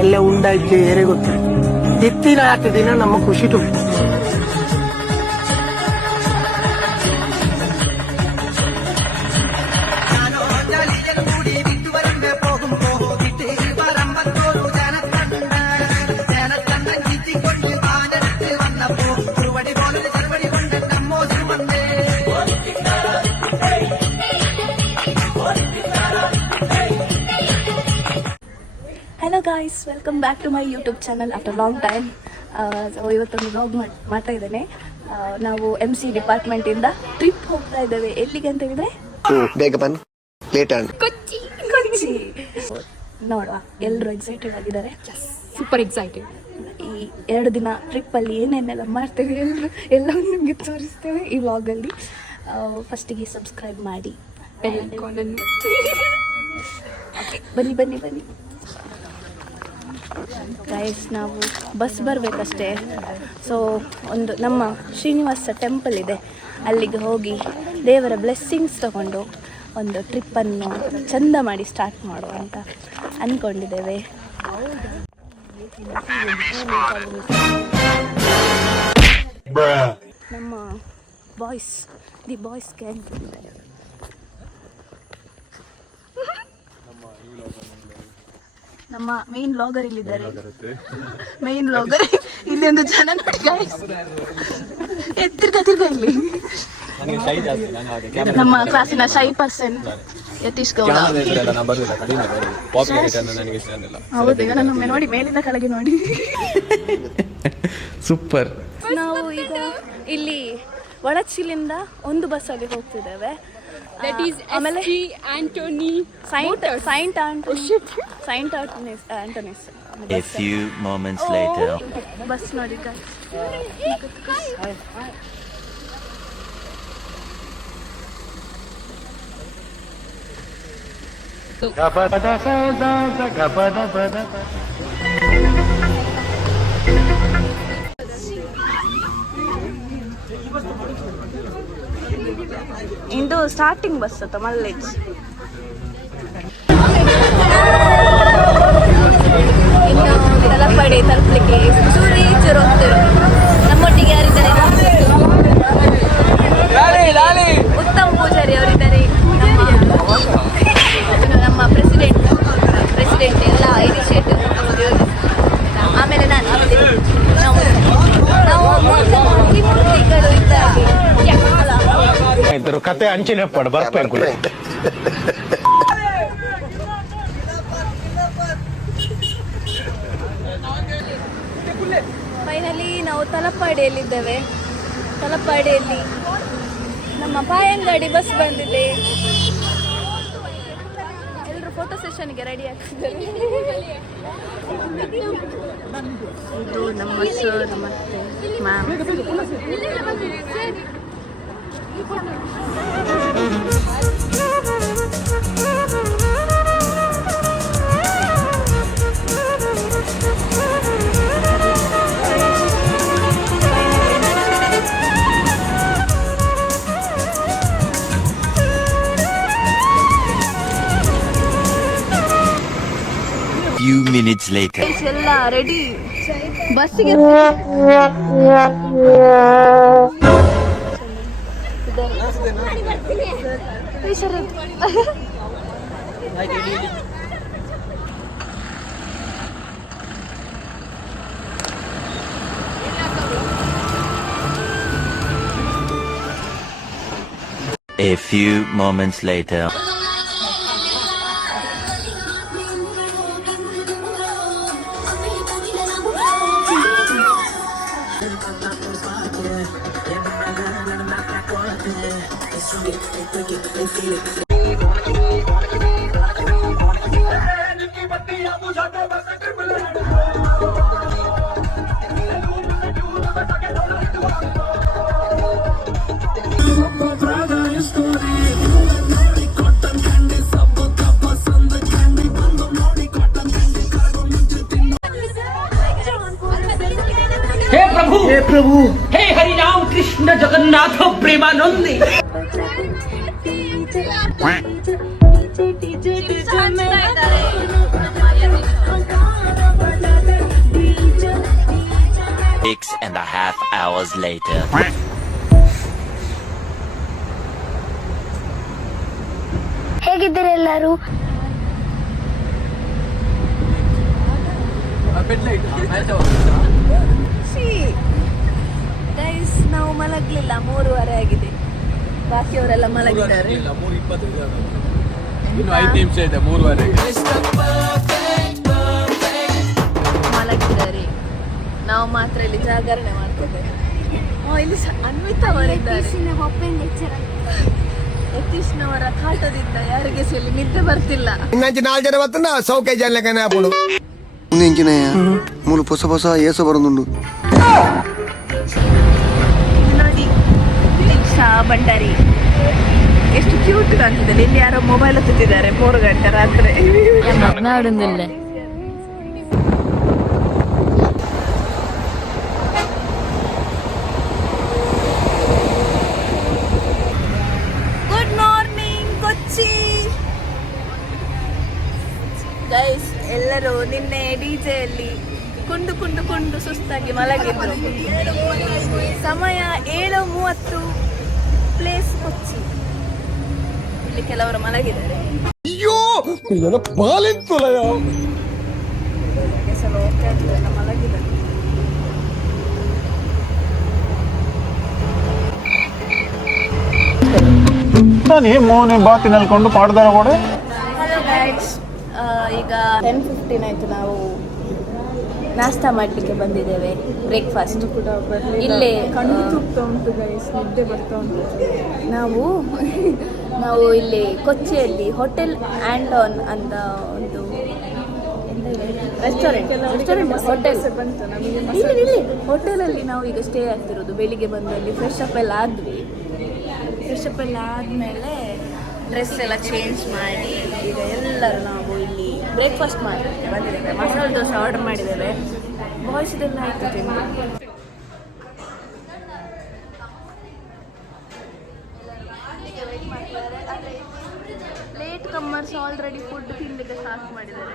ಎಲ್ಲ ಉಂಡಾಯ್ಕೆ ಏರೇ ಗೊತ್ತು ಇತ್ತಿನ ಹತ್ತು ದಿನ ನಮ್ಮ ಖುಷಿ ತುಂಬ hello guys, welcome back to my YouTube channel after long time. ಇವತ್ತೊಂದು ವ್ಲಾಗ್ ಮಾಡ್ತಾ ಇದ್ದೇನೆ. ನಾವು MC ಡಿಪಾರ್ಟ್ಮೆಂಟಿಂದ ಟ್ರಿಪ್ ಹೋಗ್ತಾ ಇದ್ದೇವೆ. ಎಲ್ಲಿಗೆ ಅಂತ ಹೇಳಿದ್ರೆ ಬೇಗ ಬನ್ನಿ, ಲೇಟ್ ಆಗಿ ಕೊಚ್ಚಿ. ನೋಡುವ, ಎಲ್ಲರೂ ಎಕ್ಸೈಟೆಡ್ ಆಗಿದ್ದಾರೆ. Super excited. ಈ 2 ದಿನ ಟ್ರಿಪ್ಪಲ್ಲಿ ಏನೇನೆಲ್ಲ ಮಾಡ್ತೇವೆ ಎಲ್ಲವನ್ನು ನಿಮಗೆ ತೋರಿಸ್ತೇವೆ ಈ ವ್ಲಾಗಲ್ಲಿ. ಫಸ್ಟಿಗೆ ಸಬ್ಸ್ಕ್ರೈಬ್ ಮಾಡಿ, ಬನ್ನಿ ಬನ್ನಿ ಬನ್ನಿ ಗೈಸ್. ನಾವು ಬಸ್ ಬರಬೇಕಷ್ಟೇ. ಸೊ ಒಂದು ನಮ್ಮ ಶ್ರೀನಿವಾಸ ಟೆಂಪಲ್ ಇದೆ, ಅಲ್ಲಿಗೆ ಹೋಗಿ ದೇವರ ಬ್ಲೆಸ್ಸಿಂಗ್ಸ್ ತಗೊಂಡು ಒಂದು ಟ್ರಿಪ್ಪನ್ನು ಚಂದ ಮಾಡಿ ಸ್ಟಾರ್ಟ್ ಮಾಡುವ ಅಂತ ಅಂದ್ಕೊಂಡಿದ್ದೇವೆ. ನಮ್ಮ ದಿ ಬಾಯ್ಸ್ ಗ್ಯಾಂಗ್ ನಮ್ಮ ಮೇನ್ ಲಾಗರ್ ಇಲ್ಲಿದ್ದಾರೆ. ಮೇನ್ ಲಾಗರ್ ಇಲ್ಲಿ ಒಂದು ಜನ ನೋಡಿ ಗಾಯ್ಸ್, ತಿರ್ಗ ಇಲ್ಲಿ ನಮ್ಮ ಕ್ಲಾಸಿನ ಶೈ ಪರ್ಸನ್ ಯತೀಶ್ ಗೌಡ. ಹೌದು, ಈಗ ನನ್ನೊಮ್ಮೆ ನೋಡಿ, ಮೇಲಿಂದ ಕೆಳಗೆ ನೋಡಿ. ಸೂಪರ್. ನಾವು ಈಗ ಇಲ್ಲಿ ಒಳಚಿಲಿಂದ ಒಂದು ಬಸ್ಸಲ್ಲಿ ಹೋಗ್ತಿದ್ದೇವೆ. ಆಮೇಲೆ saint Antony's A few moments later. Bus ನೋಡಿ ಇದು ಸ್ಟಾರ್ಟಿಂಗ್ ಬಸ್ ಅಂತ ಮಲ್ಲೇಜ್. ಇನ್ನು ತಲಪಡಿ ತಲುಪಲಿಕ್ಕೆ ಚೂರು ಹೋಗ್ತೇವೆ. ನಮ್ಮೊಟ್ಟಿಗೆ ಯಾರಿದ್ದಾರೆ? ಉತ್ತಮ್ ಪೂಜಾರಿ ಅವರಿದ್ದಾರೆ. ನಮ್ಮ ಪ್ರೆಸಿಡೆಂಟ್ ಎಲ್ಲ ಇನಿಷಿಯೇಟಿವ್ ನಮ್ಮದು. ಆಮೇಲೆ ನಾವು ಮೂರ್ತಿಗಳು ಇದ್ದಾಗೆ ಕತೆ ಅಂಚಿನ ಪಡ ಬರ್ಬೇಕು. ಫೈನಲಿ ನಾವು ತಲಪಾಡಿಯಲ್ಲಿದ್ದೇವೆ. ತಲಪಾಡಿಯಲ್ಲಿ ನಮ್ಮ ಪಾಯಂಗಾಡಿ ಬಸ್ ಬಂದಿದೆ. ಎಲ್ಲರೂ ಫೋಟೋ ಸೆಷನ್ಗೆ ರೆಡಿ ಆಗ್ತಿದ್ದಾರೆ. ಇದು ನಮ್ಮ ಸರ್ ಮತ್ತೆ ಮ್ಯಾಮ್. Few minutes later. ಎಲ್ಲ ರೆಡಿ ಬಸ್ಸಿಗೆ. A few moments later. हे प्रभु, हे हरि राम कृष्ण जगन्नाथ प्रेमानंदी. ಹಚ್ತಾ ಇದ್ದಾರೆ. 6.5 hours later. ಹೇಗಿದ್ದೀರಾ ಎಲ್ಲರೂ? ಗೈಸ್, ನಾವು ಮಲಗಲಿಲ್ಲ, 3:30 ಆಗಿದೆ. ಬಾಕಿಯವರೆಲ್ಲ ಮಲಗಿದ್ದಾರೆ. ಇನ್ನು 5 ನಿಮಿಷ ಇದೆ 3:30. ಮಲಗಿದ್ದಾರೆ. ನಾವು ಮಾತ್ರ ಇಲ್ಲಿ ಜಾಗರಣೆ ಮಾಡ್ತಿದ್ದೇವೆ. ಇಲ್ಲಿ ಅನ್ವಿತಾ ಅವರಿದ್ದಾರೆ. ಯತೀಶ್ನವರ ಕಾಟದಿಂದ ಯಾರಿಗೆ ಸಹ ಇಲ್ಲಿ ನಿದ್ದೆ ಬರ್ತಿಲ್ಲ. ಇನ್ನಂಚು 4 ಜನ ಬರ್ತಂದ ಸೌಕೈ ಜನ ಲೆಕ್ಕನೆ ಹಾಕೊಂಡು ಇಂಚಿನಯ್ಯ ಮೂಲು ಹೊಸ ಹೊಸ ಏಸ ಬರೋದುಂಡು. ನೋಡಿ, ದೀಕ್ಷಾ ಭಂಡಾರಿ ಎಷ್ಟು ಕ್ಯೂಟ್ ಕಾಣ್ತಿದೆ. ಇಲ್ಲಿ ಯಾರೋ ಮೊಬೈಲ್ ಹತ್ತಿದ್ದಾರೆ 3 ಗಂಟೆ ರಾತ್ರಿ. ಗುಡ್ ಮಾರ್ನಿಂಗ್ ಕೊಚ್ಚಿ. ಗೈಸ್, ಎಲ್ಲರೂ ನಿನ್ನೆ ಡಿಜೆಯಲ್ಲಿ ಕುಂಡು ಸುಸ್ತಾಗಿ ಮಲಗಿದ್ರು. ಸಮಯ 7:30. ಪ್ಲೇಸ್ ಕೊಚ್ಚಿ. ಇಲ್ಲಿ ಕೆಲವರು ಮಲಗಿದ್ದಾರೆ. ಅಯ್ಯೋ ಬಾಲೆಂತುಲಯ ಮಲಗಿದ್ದಾರೆ. ಮೋನೆ ಬಾತಿ ನಲ್ಕೊಂಡು ಪಾಡ್ದಾರ ಕೂಡ. ಈಗ 10:15 ಆಯ್ತು. ನಾವು ನಾಷ್ಟ ಮಾಡಲಿಕ್ಕೆ ಬಂದಿದ್ದೇವೆ. ಬ್ರೇಕ್ಫಾಸ್ಟ್ ಇಲ್ಲೇ ಉಂಟು ಗೈಸ್, ನಿದ್ದೆ ಬರ್ತಾ ಉಂಟು. ನಾವು ಇಲ್ಲಿ ಕೊಚ್ಚಿಯಲ್ಲಿ ಹೋಟೆಲ್ ಆ್ಯಂಡ್ ಆನ್ ಅಂತ ಒಂದು ರೆಸ್ಟೋರೆಂಟ್ ಹೋಟೆಲಲ್ಲಿ ನಾವು ಈಗ ಸ್ಟೇ ಆಗ್ತಿರೋದು. ಬೆಳಿಗ್ಗೆ ಬಂದಲ್ಲಿ ಫ್ರೆಶ್ ಅಪ್ ಎಲ್ಲ ಆದಮೇಲೆ ಡ್ರೆಸ್ ಎಲ್ಲ ಚೇಂಜ್ ಮಾಡಿ ಈಗ ಎಲ್ಲರೂ ನಾವು ಇಲ್ಲಿ ಬ್ರೇಕ್ಫಾಸ್ಟ್ ಮಾಡಲಿಕ್ಕೆ ಬಂದಿದ್ದೇವೆ. ಮಸಾಲೆ ದೋಸೆ ಆರ್ಡರ್ ಮಾಡಿದ್ದೇವೆ. ಬಾಯ್ಸ್ ಇದೆಲ್ಲ ಆಯ್ತು ತಿಂದು. ಲೇಟ್ ಕಮ್ಮರ್ಸ್ ಆಲ್ರೆಡಿ ಫುಡ್ ತಿನ್ನಲಿಕ್ಕೆ ಸ್ಟಾರ್ಟ್ ಮಾಡಿದ್ದಾರೆ.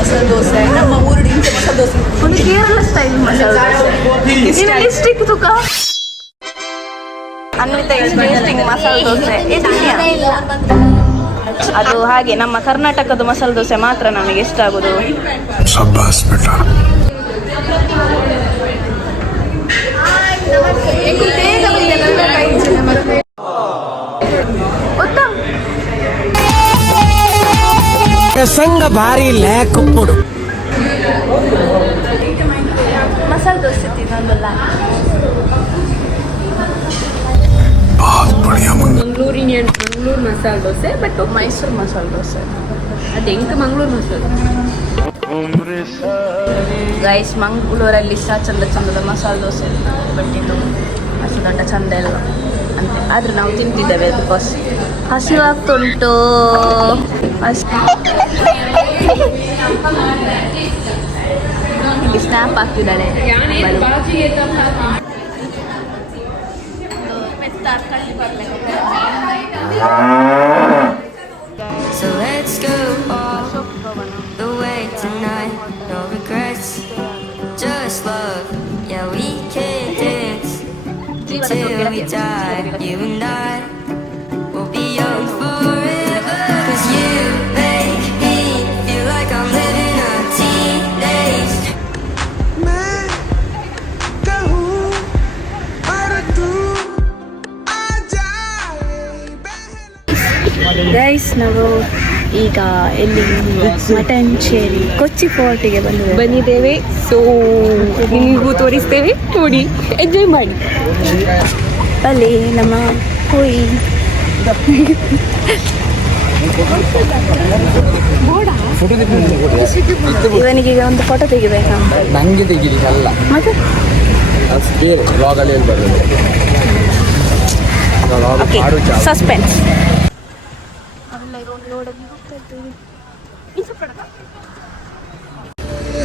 ಮಸಾಲೆ ದೋಸೆ ನಮ್ಮ ಊರಿನ ಮಸಾಲೆ ದೋಸೆ, ಒಂದು ಕೇರಳ ಸ್ಟೈಲ್ ಮಸಾಲೆ ದೋಸೆ. ಲಿಸ್ಟಿಕ್ ತುಕ ಅನ್ವಿತಾ ಟೇಸ್ಟಿಂಗ್ ಮಸಾಲೆ ದೋಸೆ. ಅದು ಹಾಗೆ ನಮ್ಮ ಕರ್ನಾಟಕದ ಮಸಾಲೆ ದೋಸೆ ಮಾತ್ರ ನಮಗೆ ಇಷ್ಟ ಆಗೋದು. ಸಂಘ ಭಾರಿ ಲ್ಯಾಕುಪ್ಪುಡು ಮಸಾಲೆ ದೋಸೆ ತಿನ್ನೋದಲ್ಲ. ಮಂಗಳೂರು ಮಸಾಲೆ ದೋಸೆ, ಬಟ್ ಮೈಸೂರು ಮಸಾಲೆ ದೋಸೆ ಅದು ಹೆಂಗೆ ಮಂಗಳೂರು ಮಸಾಲೆ. ಗೈಸ್, ಮಂಗಳೂರಲ್ಲಿ ಸಹ ಚಂದದ ಮಸಾಲೆ ದೋಸೆ, ಬಟ್ ಇದು ಅಷ್ಟು ದೊಡ್ಡ ಚಂದ ಇಲ್ಲ ಅಂತೆ. ಆದ್ರೆ ನಾವು ತಿಂತಿದ್ದೇವೆ ಬಿಕಾಸ್ ಹಸಿವಾಗ್ತುಂಟು. ಸ್ನ್ಯಾಪ್ ಹಾಕ್ತಿದ್ದಾಳೆ. So let's go all the way tonight. No regrets, just love. Yeah, we can dance till we die. You and I will be young forever. 'Cause you make me feel like I'm living a teenage. Guys, ನಾವು ಈಗ ಎಲ್ಲಿ ಮಟಂಚೇರಿ ಕೊಚ್ಚಿ ಫೋರ್ಟಿಗೆ ಬಂದಿದ್ದೇವೆ. So ನಿಮಗೂ ತೋರಿಸ್ತೇವೆ, ನೋಡಿ, enjoy ಮಾಡಿ. ಅಲ್ಲಿ ನಮ್ಮ ಹೋಯಿ ಇವನಿಗೀಗ ಒಂದು ಫೋಟೋ ತೆಗಿಬೇಕಾ? ನಂಗೆ ತೆಗಿಲಿಕ್ಕೆ ಅಲ್ಲ, ಮತ್ತೆ ಬ್ಲಾಗಲ್ಲಿ ಸಸ್ಪೆನ್ಸ್.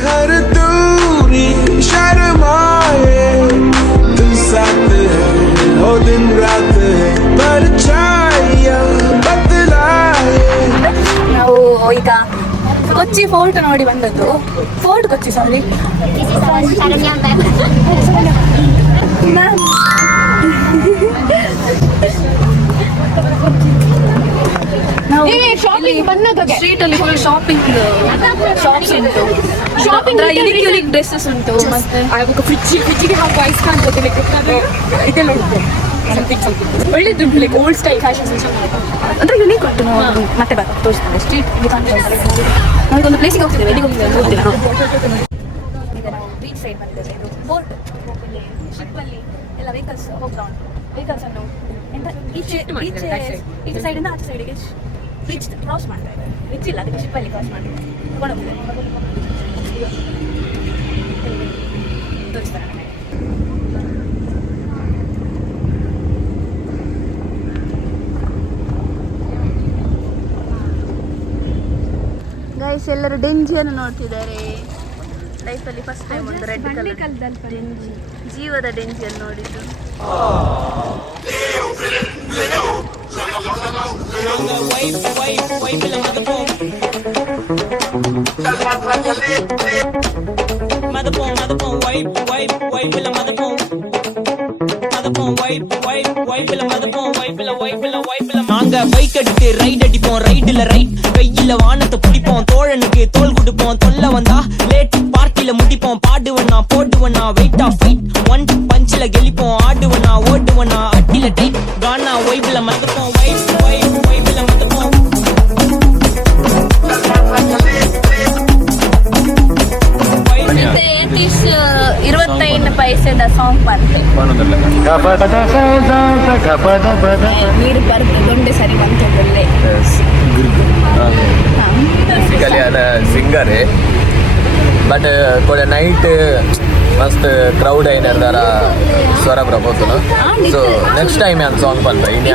हर दूरी शर्माए, तुम साथ है हो दिन रात है, परछाइयां बदलाए. ನಾವು ಈಗ ಕೊಚ್ಚಿ ಫೋರ್ಟ್ ನೋಡಿ ಬಂದದ್ದು. ಫೋರ್ಟ್ ಕೊಚ್ಚಿ, ಸಾರಿ. ನಾವು ಸ್ಟ್ರೀಟ್ ಅಲ್ಲಿ ಫುಲ್ ಶಾಪಿಂಗ್ ಶಾಪ್ಸ್ ಉಂಟು. ಶಾಪಿಂಗ್ ಯುನಿಕ್ ಡ್ರೆಸ್ಸಸ್ ಉಂಟು. ಮತ್ತೆ ಫ್ರಿಜ್ಜಿಗೆ ಹಾಕುವ ಐಸ್ ಕಾಣ್ತದೆ ಇದೆಲ್ಲ ಉಂಟು. ಒಳ್ಳೆದುಂಟು, ಲೈಕ್ ಓಲ್ಡ್ ಸ್ಟೈಲ್ ಫ್ಯಾಷನ್ ಅಂದ್ರೆ ಯುನಿಕ್ ಉಂಟು. ನಾವು ಮತ್ತೆ ತೋರಿಸ್ತಾರೆ ಸ್ಟ್ರೀಟ್. ನಾವೀಗೊಂದು ಪ್ಲೇಸಿಗೆ ಹೋಗ್ತಿದ್ದೇವೆ. ಎಲ್ಲಿಗೆ ಹೋಗ್ತಿದ್ದೇವೆ ಗೊತ್ತಿಲ್ಲ. ಈಗ ನಾವು ಬೀಚ್ ಸೈಡ್ ಬಂದಿದ್ದೇವೆ. ಇದು ಬೋಟ್, ಶಿಪ್ಪಲ್ಲಿ ಎಲ್ಲ ವೆಹಿಕಲ್ಸ್ ಹೋಗ್ತಾ ಉಂಟು. ವೆಹಿಕಲ್ಸ್ ಅನ್ನು ಈಚೆ ಸೈಡಿಂದ ಆಚೆ ಸೈಡಿಗೆ ಬ್ರಿಡ್ಜ್ ಕ್ರಾಸ್ ಮಾಡ್ತಾ ಇದ್ದಾರೆ. ಬ್ರಿಡ್ಜ್ ಇಲ್ಲ, ಅದಕ್ಕೆ ಶಿಪ್ಪಲ್ಲಿ ಕ್ರಾಸ್ ಮಾಡಿ ತಗೊಂಡೋಗ್ತಾರೆ. ತೋರಿಸ್ತಾರೆ. ಗೈಸ್, ಎಲ್ಲರೂ ಡೆಂಜಿಯನ್ನು ನೋಡ್ತಿದ್ದಾರೆ. ಲೈಫಲ್ಲಿ ಫಸ್ಟ್ ಟೈಮ್ ಒಂದು ರೆಡ್ ಕಲರ್ ಡೆಂಜಿ, ಜೀವದ ಡೆಂಜಿಯನ್ನು ನೋಡಿದ್ದು. நாங்க பைக் எடுத்து ரைட் அடிப்போம், ரைடுல ரைட் வெயில வானத்தை பிடிப்போம், தோழனுக்கு தோல் கொடுப்போம், தொல்ல வந்தா லேட் பார்ட்டில முடிப்போம், பாடுவனா போடுவனா வெயிட் ஆஃப் ஃபைட் ஒன் பஞ்சில கெளிப்போம், ஆடுவனா ஓடுவனா அட்டில டைட் கானா வைப்ல மதப்போம், வைப்ல மதப்போம். 25 ಪೈಸೆದ ಸಾಂಗ್ ಬಂತು. ನೀರು ಬರ್ದು ದೊಂಡೆ ಸರಿ ಬಂತು. ಒಳ್ಳೆ बेसिकली अन सिंगर है बट थोड़ा नाइट मस्त क्राउड అయిన ತರ ಸ್ವರ ಪ್ರಬೋತನ. ಸೊ ನೆಕ್ಸ್ಟ್ ಟೈಮ್ ನಾನು ಸಾಂಗ್ ಬಂದ ಇನಿ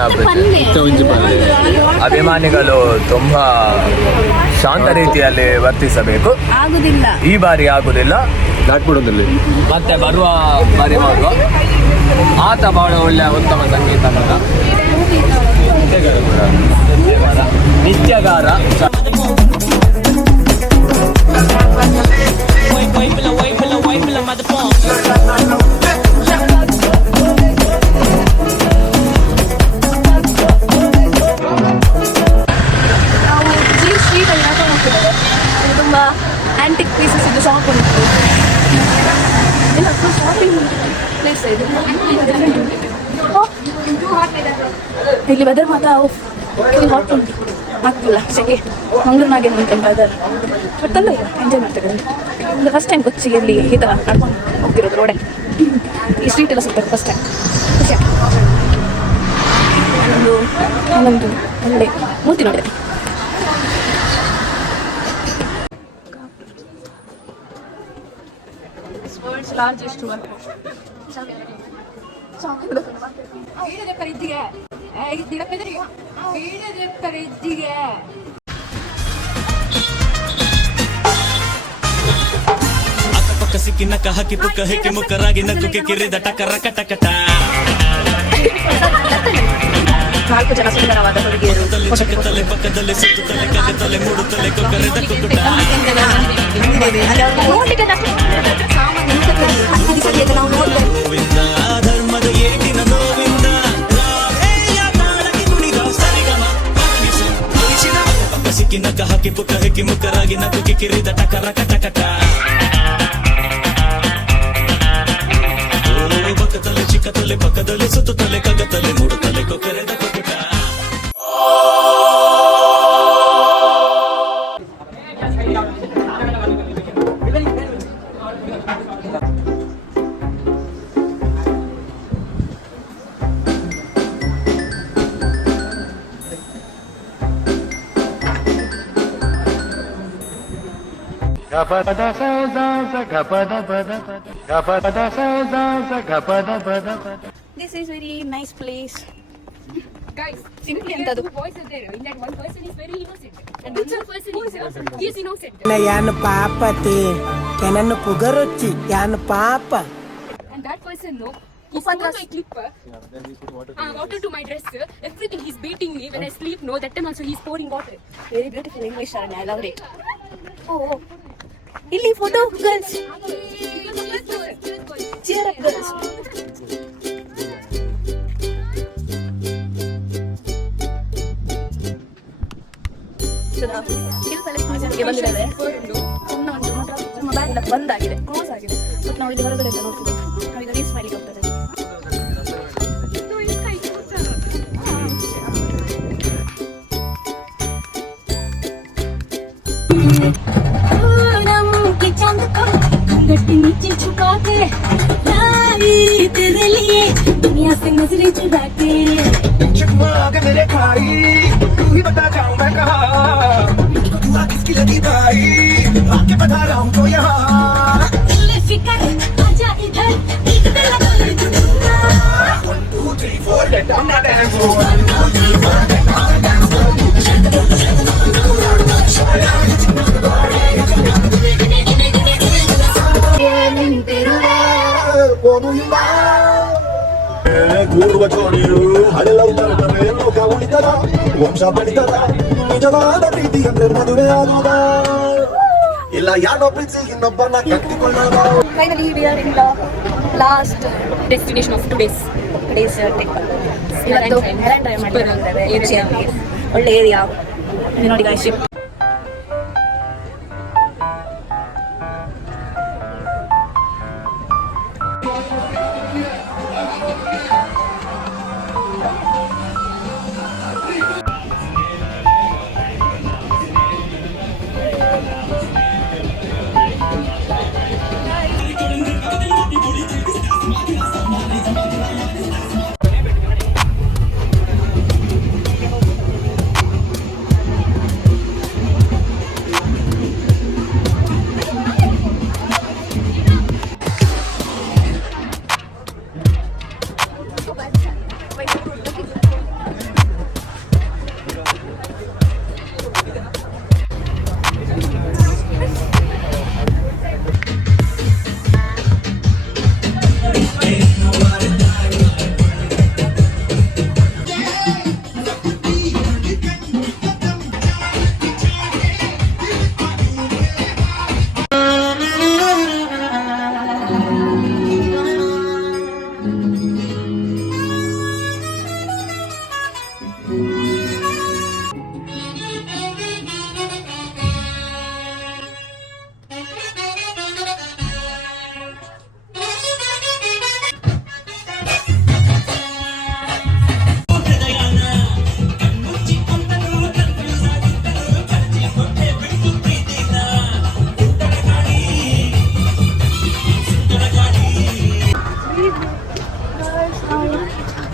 ಅಭಿಮಾನಿಗಳು ತುಂಬಾ ಶಾಂತ ರೀತಿಯಲ್ಲಿ ವರ್ತಿಸಬೇಕು. ಆಗುದಿಲ್ಲ, ಈ ಬಾರಿ ಆಗುದಿಲ್ಲ, ಮತ್ತೆ ಬರುವ ಬಾರಿ ಮಾಡುವ. ಆತ ಬಹಳ ಒಳ್ಳೆಯ ಉತ್ತಮ ಸಂಗೀತ ನಿತ್ಯಗಾರ. வைப்ல மதப்போம். ನಾವು ಸ್ಟ್ರೀಟ್ ಅಲ್ಲಿ ನಡ್ಕೊಂಡು ಹೋಗ್ತಿದ್ದೇವೆ. ಇದು ತುಂಬಾ ಆಂಟಿಕ್ ಪೀಸಸ್ ಇದು ಶಾಪ್ ಉಂಟು. ಎಲ್ಲ ಶಾಪಿಂಗ್ ಪ್ಲೇಸ್ ಇದು. ಇಲ್ಲಿ ವೆದರ್ ಮಾತ್ರ ಹಾಟ್ ಉಂಟು. ಆಗ್ತಿಲ್ಲ ಸೆಕೆ. ಮಂಗಳೂರಿನಾಗೆ ಉಂಟು ವೆದರ್. ಬಟ್ ತಂದು ಎಂಜಾಯ್ ಮಾಡ್ತಿದ್ದೇವೆ. ಒಂದು ಫಸ್ಟ್ ಟೈಮ್ ಕೊಚ್ಚಿಯಲ್ಲಿ ಈ ಥರ ನಡ್ಕೊಂಡು ಹೋಗ್ತಿರೋದು ರೋಡೆ. ಈ ಸ್ಟ್ರೀಟ್ ಎಲ್ಲ ಸಿಗ್ತದೆ ಫಸ್ಟ್ ಟೈಮ್. ಖುಷಿ ಒಂದು ಒಳ್ಳೆ ಮೂರ್ತಿ ನೋಡಿದೆ. World's largest work. ಅಕ್ಕಪಕ್ಕ ಸಿಕ್ಕಿ ನಕ್ಕ ಹಾಕಿ ಪುಕ್ಕ ಹೆಕ್ಕಿ ಮುಕ್ಕರಾಗಿ ನಕ್ಕುಕ್ಕೆ ಕಿರಿದ ಟಕರ ಕಟಕಟ. 4 ಜನ ಸುಂದರವಾದ ಹುಡುಗಿಯರು ಚಿಕ್ಕತಲೆ ಪಕ್ಕದಲ್ಲಿ ಸುತ್ತುತ್ತಲೆ ಕಕ್ಕತಲೆ ಮೂಡುತ್ತಲೆ ಕೊಕ್ಕರೆದ ಕುಕ್ಕುಟ. ಗೋವಿಂದ ಧರ್ಮದ ಏಟಿನ ಗೋವಿಂದ ರಾಧೆಯ ತಾಳಕ್ಕೆ ಕುಣಿದ ಸರಿಗಮ ಪಾಲಿಸು ಕುಣಿಸಿದ. ಅಕ್ಕಪಕ್ಕ ಸಿಕ್ಕಿ ನಕ್ಕ ಹಾಕಿ ಪುಕ್ಕ ಹೆಕ್ಕಿ ಮುಕ್ಕರಾಗಿ ನಕ್ಕುಕ್ಕೆ ಕಿರಿದ ಟಕರ ಕಟಕಟ. ಪಕ್ಕದಲ್ಲಿ ಚಿಕ್ಕತಲೆ ಪಕ್ಕದಲ್ಲಿ ಸುತ್ತುತ್ತಲೆ ಕಗ್ಗತಲೆ ಮೂಡುತ್ತಲೆ ಕೊಕ್ಕರೆದ ಕುಕ್ಕುಟ. This is very nice place. Guys, Simply antadu. voice is there. In that one person is very innocent. And this one person is innocent. యాను పాపతి కెనన్ను పుగరొచ్చి యాను పాప. And that person, no, He stole my clip. Water to my dress. Everything. He's beating me when I sleep. No, that time also he's pouring water. Very beautiful English Sharanya, I love it. ಓ ಇಲ್ಲಿ photo girls, cheer up girls. Hill palace ಮ್ಯೂಸಿಯಂಗೆ ಬಂದಿದ್ದೇವೆ. ನಮ್ಮ bag ಬಂದಾಗಿದೆ, close ಆಗಿದೆ. But ನಾವು ಇಲ್ಲಿ ಹೊರಗಡೆ ನೋಡ್ತೀವಿ. ನಾವೀಗ ರೀಲ್ಸ್ ಮಾಡ್ಲಿಕ್ಕೆ ಹೋಗ್ತೇವೆ. गट्टी नीचे छुपा के लाई तेरे लिए दुनिया से नजरें चुरा के चकमा के मेरे खाई तू ही बता जाऊं मैं कहाँ दुआ किसकी लगी भाई आके बता रहा हूँ तो यहाँ दिल फिकर आजा इधर एक दिल लगा 1 2 3 4 let down my dance floor 1 2 3 4 let down my dance floor ಪೂರ್ವಜೋಡಿಯು ಹಳೆಲೌತಾರೆ ಲೋಕ ಉಳಿತದ ವಂಶ ಬೆಳಿತದ ನಿಜವಾದ ಪ್ರೀತಿ ಅಂದ್ರೆ ಮದುವೆ ಆಗೋದ ಇಲ್ಲ ಯಾರೋ ಪ್ರೀತಿ ಇನ್ನೊಬ್ಬನ ಕಟ್ಟಿಕೊಳ್ಳೋದ. Finally we are in the last destination of today's trip. ಇವತ್ತು ಹೆರನ್ ಡ್ರೈವ್ ಮಾಡಿದ್ದೇವೆ. ಒಳ್ಳೆ ಏರಿಯಾ ನೋಡಿ ಗಾಯ್ಸ್. ಶಿಪ್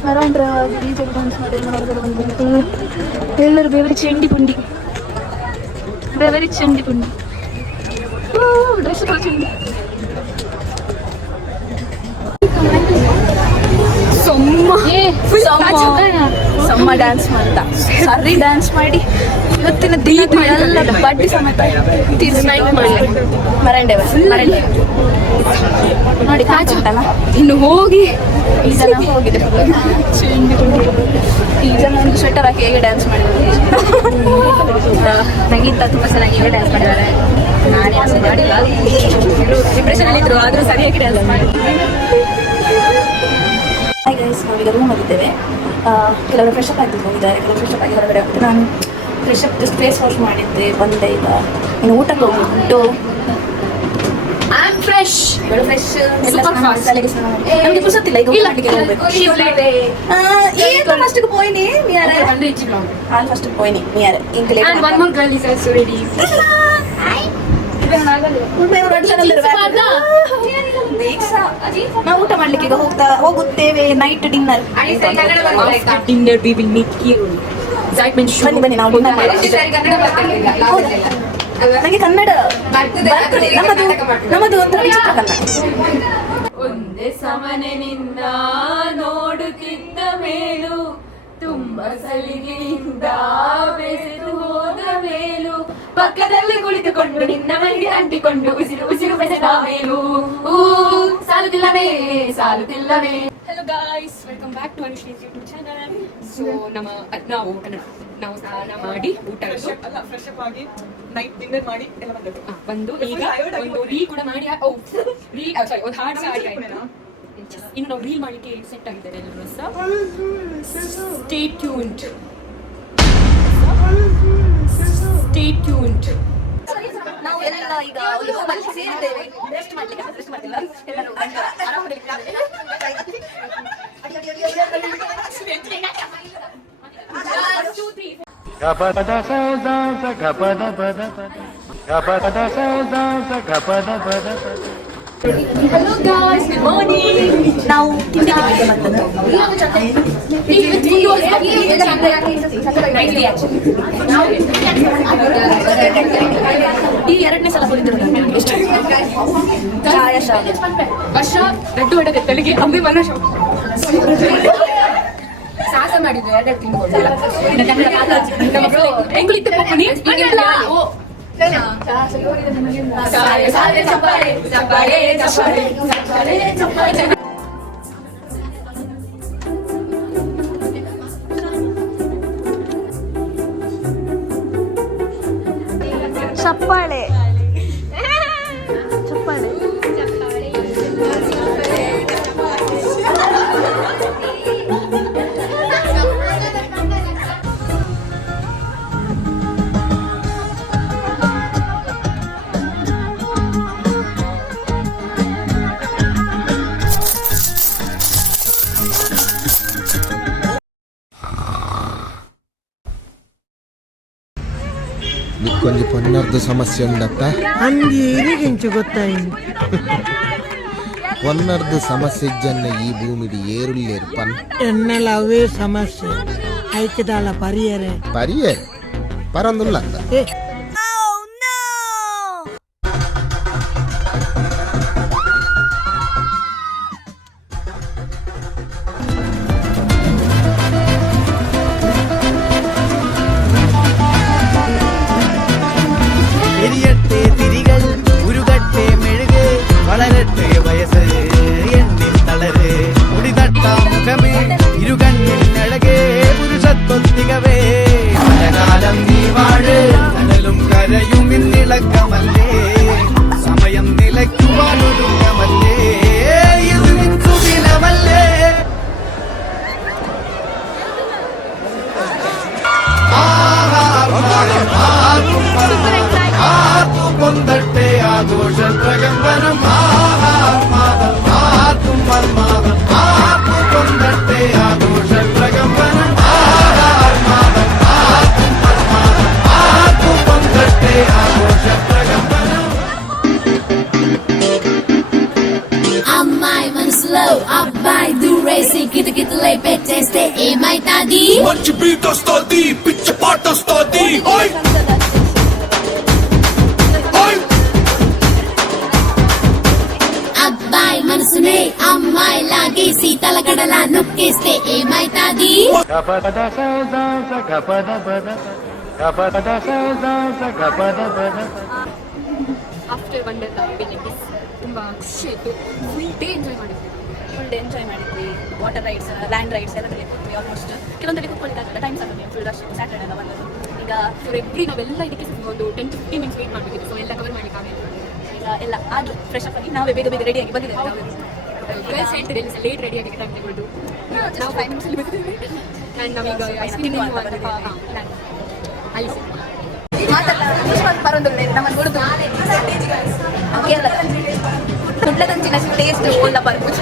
ಹೆರನ್ ಡ್ರೈವ್ ಡಿಜೆ ಡಾನ್ಸ್ ಮಾಡಿ ಎಲ್ಲರೂ ಬೆವರಿ ಚಂಡಿ ಪುಂಡಿ ಡ್ರೆಸ್ ಚಂಡಿ. ಸಮ್ಮ ಡ್ಯಾನ್ಸ್ ಮಾಡ್ತಾ ಸರಿ ಡ್ಯಾನ್ಸ್ ಮಾಡಿ ಇವತ್ತಿನ ದಿನ ಎಲ್ಲ ಬಡ್ಡಿ ಸಮೇತ ಮರಂಡೆ ನೋಡಿ ಕಾಚುಂಟಲ್ಲ. ಇನ್ನು ಹೋಗಿ ಈ ಜನ ಹೋಗಿದೆ ಈ ಜನ ಒಂದು ಸ್ವೆಟರ್ ಹಾಕಿ ಹೇಗೆ ಡ್ಯಾನ್ಸ್ ಮಾಡಿದ್ದಾರೆ. ನಂಗಿಂತ ತುಂಬ ಚೆನ್ನಾಗಿ ಈಗ ಡ್ಯಾನ್ಸ್ ಮಾಡಿದ್ದಾರೆ. ನಾನೇ ಅಷ್ಟು ಮಾಡಿಲ್ಲ, ಡಿಪ್ರೆಷನ್ ಅಲ್ಲಿ ಇದ್ರು ಆದ್ರೂ ಸರಿಯಾಗಿ ಡ್ಯಾನ್ಸ್ ಮಾಡಿ. ಹಾಯ್ ಗೈಸ್, ನಾವೀಗ ರೂಮಲ್ಲಿದ್ದೇವೆ. ಕೆಲವರು ಫ್ರೆಶ್ ಅಪ್ ಆಗಿ ಹೋಗಿದ್ದಾರೆ, ಕೆಲವರು ಫ್ರೆಶ್ ಅಪ್ ಆಗಿ ಹೊರಗಡೆ ಹೋಗ್ತಾರೆ. ನಾನು fresh up just face wash ಮಾಡಿದ್ದೆ, ಬಂದೆ. ಈಗ ಇನ್ನು ಊಟಕ್ಕೆ ಹೋಗ್ಬಿಟ್ಟು ಫ್ರೆಶ್ ನಮಗೆ ಪುರ್ಸೊತ್ತಿಲ್ಲ ಈಗ ಊಟಕ್ಕೆ ಹೋಗ್ಬೇಕು. ಫಸ್ಟ್ಗೆ ಪೋಯ್ನಿ ಮಿಯಾರೆ ಫಸ್ಟ್ ಪೋಯ್ನಿ ಮಿಯಾರೆ ಇಂಕ್ಲೆ ನಾವು ಊಟ ಮಾಡ್ಲಿಕ್ಕೆ ಈಗ ಹೋಗುತ್ತೇವೆ. ನೈಟ್ ಡಿನ್ನರ್ ಬನ್ನಿ ನಾವು ಡಿನ್ನರ್ ನನಗೆ ಕನ್ನಡ ನಮ್ಮದು ಒಂಥರ ವಿಚಿತ್ರ ಕನ್ನಡ. ಒಂದೇ ಸಮನೆ ನಿನ್ನ ನೋಡುತ್ತಿದ್ದ ಮೇಲೂ ತುಂಬ ಸಲಿಗೆಯಿಂದ ಬೆಸೆದು ಹೋದ ಮೇಲೂ ಪಕ್ಕದಲ್ಲಿ ಕುಳಿತುಕೊಂಡು ನಿನ್ನ ಮನೆಗೆ ಅಂಟಿಕೊಂಡು ಉಸಿರು ಉಸಿರು ಬೆಸೆದ ಮೇಲೂ ಸಾಲು Hello guys, welcome back to Anushri's YouTube channel. So ನಾವು ಸ್ನಾನ ಮಾಡಿ ಊಟ ಫ್ರೆಶ್ ಅಪ್ ಆಗಿ ನೈಟ್ ಡಿನ್ನರ್ ಮಾಡಿ ಎಲ್ಲ ಬಂದು ಈಗ ಒಂದು ರೀ ಕೂಡ ಮಾಡಿ ಒಂದು ಹಾಡ್ ಸಹ ಆಡಿ ಆಯ್ತು. ಇನ್ನು ನಾವು ರೀಲ್ ಮಾಡಿಕ್ಕೆ ಸೆಟ್ ಆಗಿದ್ದಾರೆ ಎಲ್ಲರೂ ಸಹ. Stay tuned. ನಾವು ಎಲ್ಲ ಈಗ ಒಂದು ರೂಮಲ್ಲಿ ಸೇರಿದ್ದೇವೆ. ರೆಸ್ಟ್ ಮಾಡ್ಲಿಕ್ಕೆ ರೆಸ್ಟ್ ಮಾಡ್ತಿಲ್ಲ ಎಲ್ಲರೂ Hello guys, good morning. ನಾವು ಈ ಎರಡನೇ ಸಲ ವರ್ಷ ದೊಡ್ಡ ಹೊಡೆದ ತೆಲಿಗೆ ಅಮ್ಮಿ ಮನ ಸಾಹಸ ಮಾಡಿದ್ವಿ 2 ತಿಂಗಳು ಹೆಂಗುಳಿತ ಪಪ್ಪನಿ ಚಪ್ಪಾಳೆ ಚಪ್ಪಾಳೆ నీకొంచెం పొన్నర్ద సమస్య ఉండట ಅಂಗೀರಿಗಿಂಚು ಗೊತ್ತಾయింది పొన్నర్ద సమస్య జన్న ఈ భూమిడి ఏరులేరు పన్ ಎನ್ನೆಲ್ಲ ಅವೇ ಸಮಸ್ಯೆ ಐಕ್ಯದಾಳ ಪರಿಯರೆ పరియర్ పరందుల్ల ಏ എരിയട്ടെ തിരികൾ ഉരുകട്ടെ മെഴുക് വളരട്ടെ വയസ്സ് എണ്ണിൽ തളര് മുടിതട്ട മുഖമേ ഇരുകണ്ണിൽ അഴകേ പുരുഷത്വത്തികവേ പലകാലം നീ വാഴ് കടലും കരയും ഇന്നിളക്കമല്ലേ സമയം നിലയ്ക്കുവാനൊരുക്കമല്ലേ ഇത് നിൽക്കുവിനമല്ലേ കൊണ്ടട്ടെ ആഘോഷ പ്രകമ്പനം ആർക്കും മന്മാദം ആർക്കും കൊണ്ടട്ടെ ആഘോഷ പ്രകമ്പനം ആർക്കും കൊണ്ടട്ടെ ആഘോഷ പ്രകമ്പനം అమ్మాయి మనసులో అబ్బాయి దూరేసి కితకితలై పెట్టేస్తే ఏమైతాది మంచి బీట్ వస్తుంది పిచ్చ పాట వస్తుంది అబ్బాయి మనసునే అమ్మాయి లాగేసి తలగడలా నొక్కేస్తే ఏమైతాది ಆಫ್ಟರ್ ಒನ್ ಡೇ ತುಂಬಾ ಖುಷಿ ಆಯಿತು. ಫುಲ್ ಡೇ ಎಂಜಾಯ್ ಮಾಡಿದ್ವಿ ವಾಟರ್ ರೈಡ್ಸ್ ಲ್ಯಾಂಡ್ ರೈಡ್ಸ್ ಎಲ್ಲದಲ್ಲಿ ಕೂತ್ವಿ. ಆಲ್ಮೋಸ್ಟ್ ಕೆಲವೊಂದಲ್ಲಿ ಕೂತ್ಕೊಳ್ಳಿಕ್ಕಾಗಲ್ಲ, ಟೈಮ್ ಸಾಗುತ್ತೆ ಫುಲ್ ರಶ್ ಸ್ಯಾಟರ್ಡೆ ಎಲ್ಲ ಬಂದದ್ದು. ಈಗ ನಾವೆಲ್ಲ ಇದಕ್ಕೆ ಒಂದು 10-15 ಮಿನಿಟ್ಸ್ ವೇಟ್ ಮಾಡಬೇಕಿತ್ತು. ಸೊ ಎಲ್ಲ ಕವರ್ ಮಾಡಲಿಕ್ಕಾಗಲ್ಲ. ಈಗ ಎಲ್ಲ ಆದರೂ ಫ್ರೆಶ್ ಅಪ್ ಆಗಿ ನಾವೇ ಬೇಗ ರೆಡಿಯಾಗಿ ಬಂದಿದ್ದೇವೆ. ನಾವು ಲೇಟ್ ರೆಡಿಯಾಗಿ ಟೈಮ್ ತಗೊಳ್ದು ನಾವು 5 ನಿಮಿಷಲ್ಲಿ ಬಂದಿದ್ದೇವೆ. ಆ್ಯಂಡ್ ನಾವೀಗ ಐಸ್ ಕ್ರೀಮ್ ಐಸ್ ಪರೊಂದು ನಮ್ಮ ಗುರುತು ಕುಟ್ಲದಂಚಿನ ಟೇಸ್ಟ್ ಒಳ್ಳೆ ಬರ್ಬೋದು.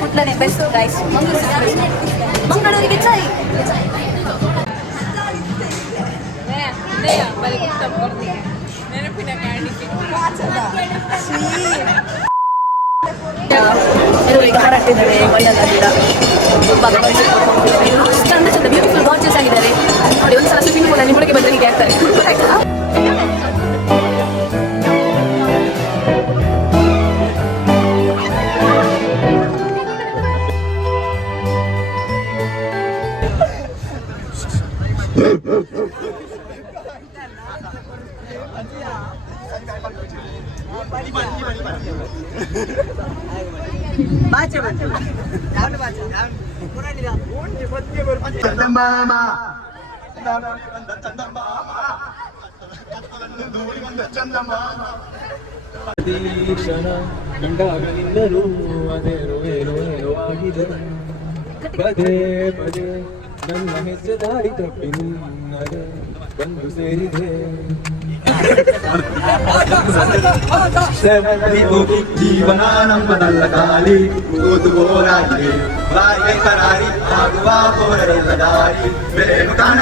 ಕುಟ್ಲನೆ ಬೆಸ್ಟ್ ಗೈಸ್. ಮಂಗಳೂರಿಗೆ ಚೈ ನೆನಪಿನ ಕಾಣಿಕೆ ಎಲ್ಲರೂ ಈಗ ಹೊರಟಿದ್ದಾರೆ. ಒಳ್ಳೆದಾಗಿಲ್ಲ ಚಂದ ಚಂದ ಬ್ಯೂಟಿಫುಲ್ ಗಾರ್ಜಿಯಸ್ ಆಗಿದ್ದಾರೆ ನೋಡಿ. ಒಂದ್ಸಲ ಸ್ವಿಮ್ಮಿಂಗ್ ಪೂಲಲ್ಲಿ ಮುಳುಗಿ ಬಂದರೆ ಹೀಗೆ ಆಗ್ತಾರೆ. ಕ್ಷಣ ಗಂಡಾಗಲಿಂದಲೂ ಅದೇನೋ ಏನೋ ಏನೋ ಆಗಿದೆ ಪದೇ ಪದೇ ನನ್ನ ಹೆಜ್ಜೆ ದಾರಿ ತಪ್ಪಿ ನಿನ್ನದೆ ಬಂದು ಸೇರಿದೆ ಜೀವನ ನಮ್ಮದಲ್ಲ ಗಾಳಿ ಓದು ಹೋರಾಗಿ ಬಾಯಿಗೆ ಕರಾರಿ ಆಗುವ ಹೋರಲ್ಲ ದಾರಿ ಬೇರು ಕಾಣ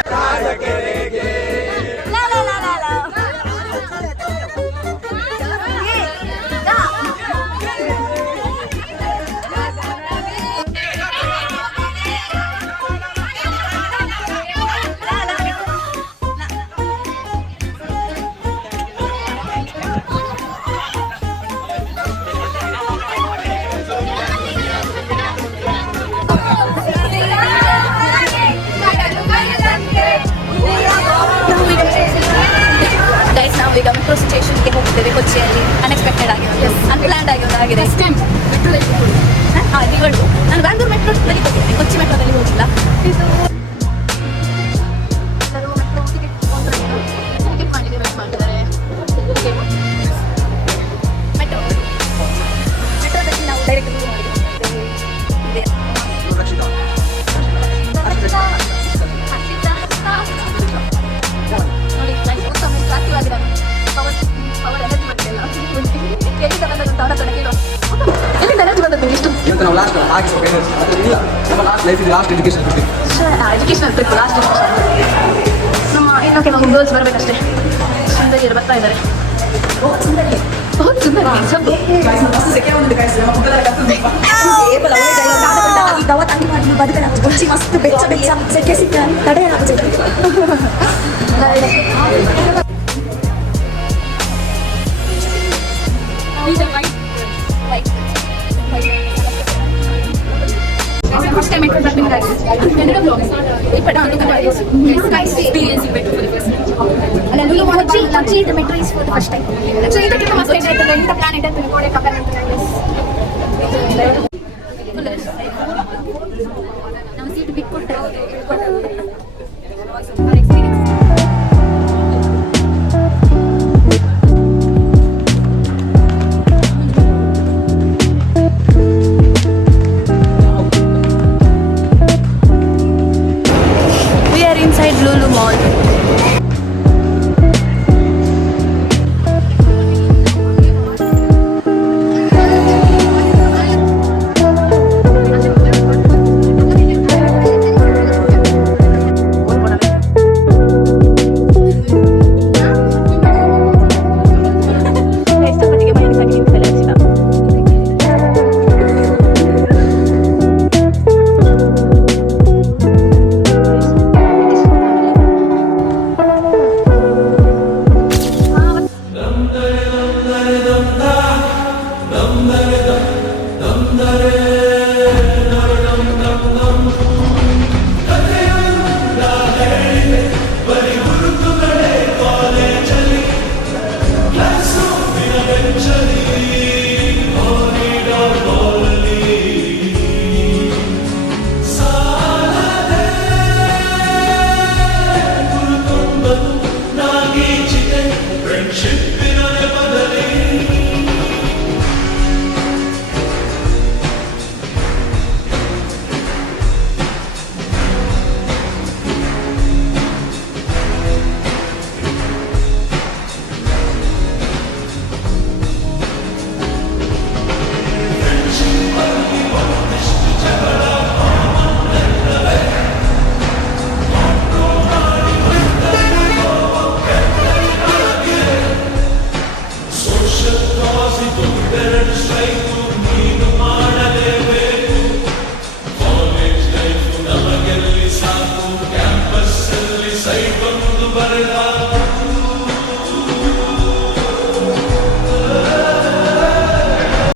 ಗೈಸ್ ನಾವು ಈಗ ಮೆಟ್ರೋ ಸ್ಟೇಷನ್ಗೆ ಹೋಗ್ತೇವೆ ಕೊಚ್ಚಿಯಲ್ಲಿ ಅನ್ಎಕ್ಸ್ಪೆಕ್ಟೆಡ್ ಆಗಿದೆ ಅನ್ಪ್ಲಾನ್ಡ್ ಆಗಿದೆ ಸ್ಟೆಮ್ ಮೆಟ್ರೋದಲ್ಲಿ ನಾನು ಬ್ಯಾಂಗ್ಳೂರ್ ಮೆಟ್ರೋದಲ್ಲಿ ಹೋಗಿದ್ದೇನೆ ಕೊಚ್ಚಿ ಮೆಟ್ರೋದಲ್ಲಿ ಹೋಗಿಲ್ಲ ಇದು ಟಿಕೆಟ್ ಮಾಡಿದೆ ವೆಯ್ಟ್ ಮಾಡ್ತಿದ್ದಾರೆ ಮೆಟ್ರೋದಲ್ಲಿ ನಾವು ಡೈರೆಕ್ಟ್ ಎಜುಕೇಶನಲ್ ಟ್ರಿಪ್ ಲಾಸ್ಟ್ ನಮ್ಮ ಇನ್ನೂ ಕೆಲವು ಗರ್ಲ್ಸ್ ಬರಬೇಕಷ್ಟೇ ಸುಂದರಿಯರು ಬರ್ತಾ ಇದ್ದಾರೆ ಸುಂದರಿ ಮಸ್ತ್ ಬೆಚ್ಚ ಬೆಚ್ಚ ಸೆಕೆ ಸಿಕ್ಕ ತಡೆ First time metro traveling, guys. Canada vlogs. But experience metro for the first time. And then we want to the metro is for the first time. So you take the must take the planet and record a couple of times. Now see the big put our experience. Inside Lulu Mall. Eventually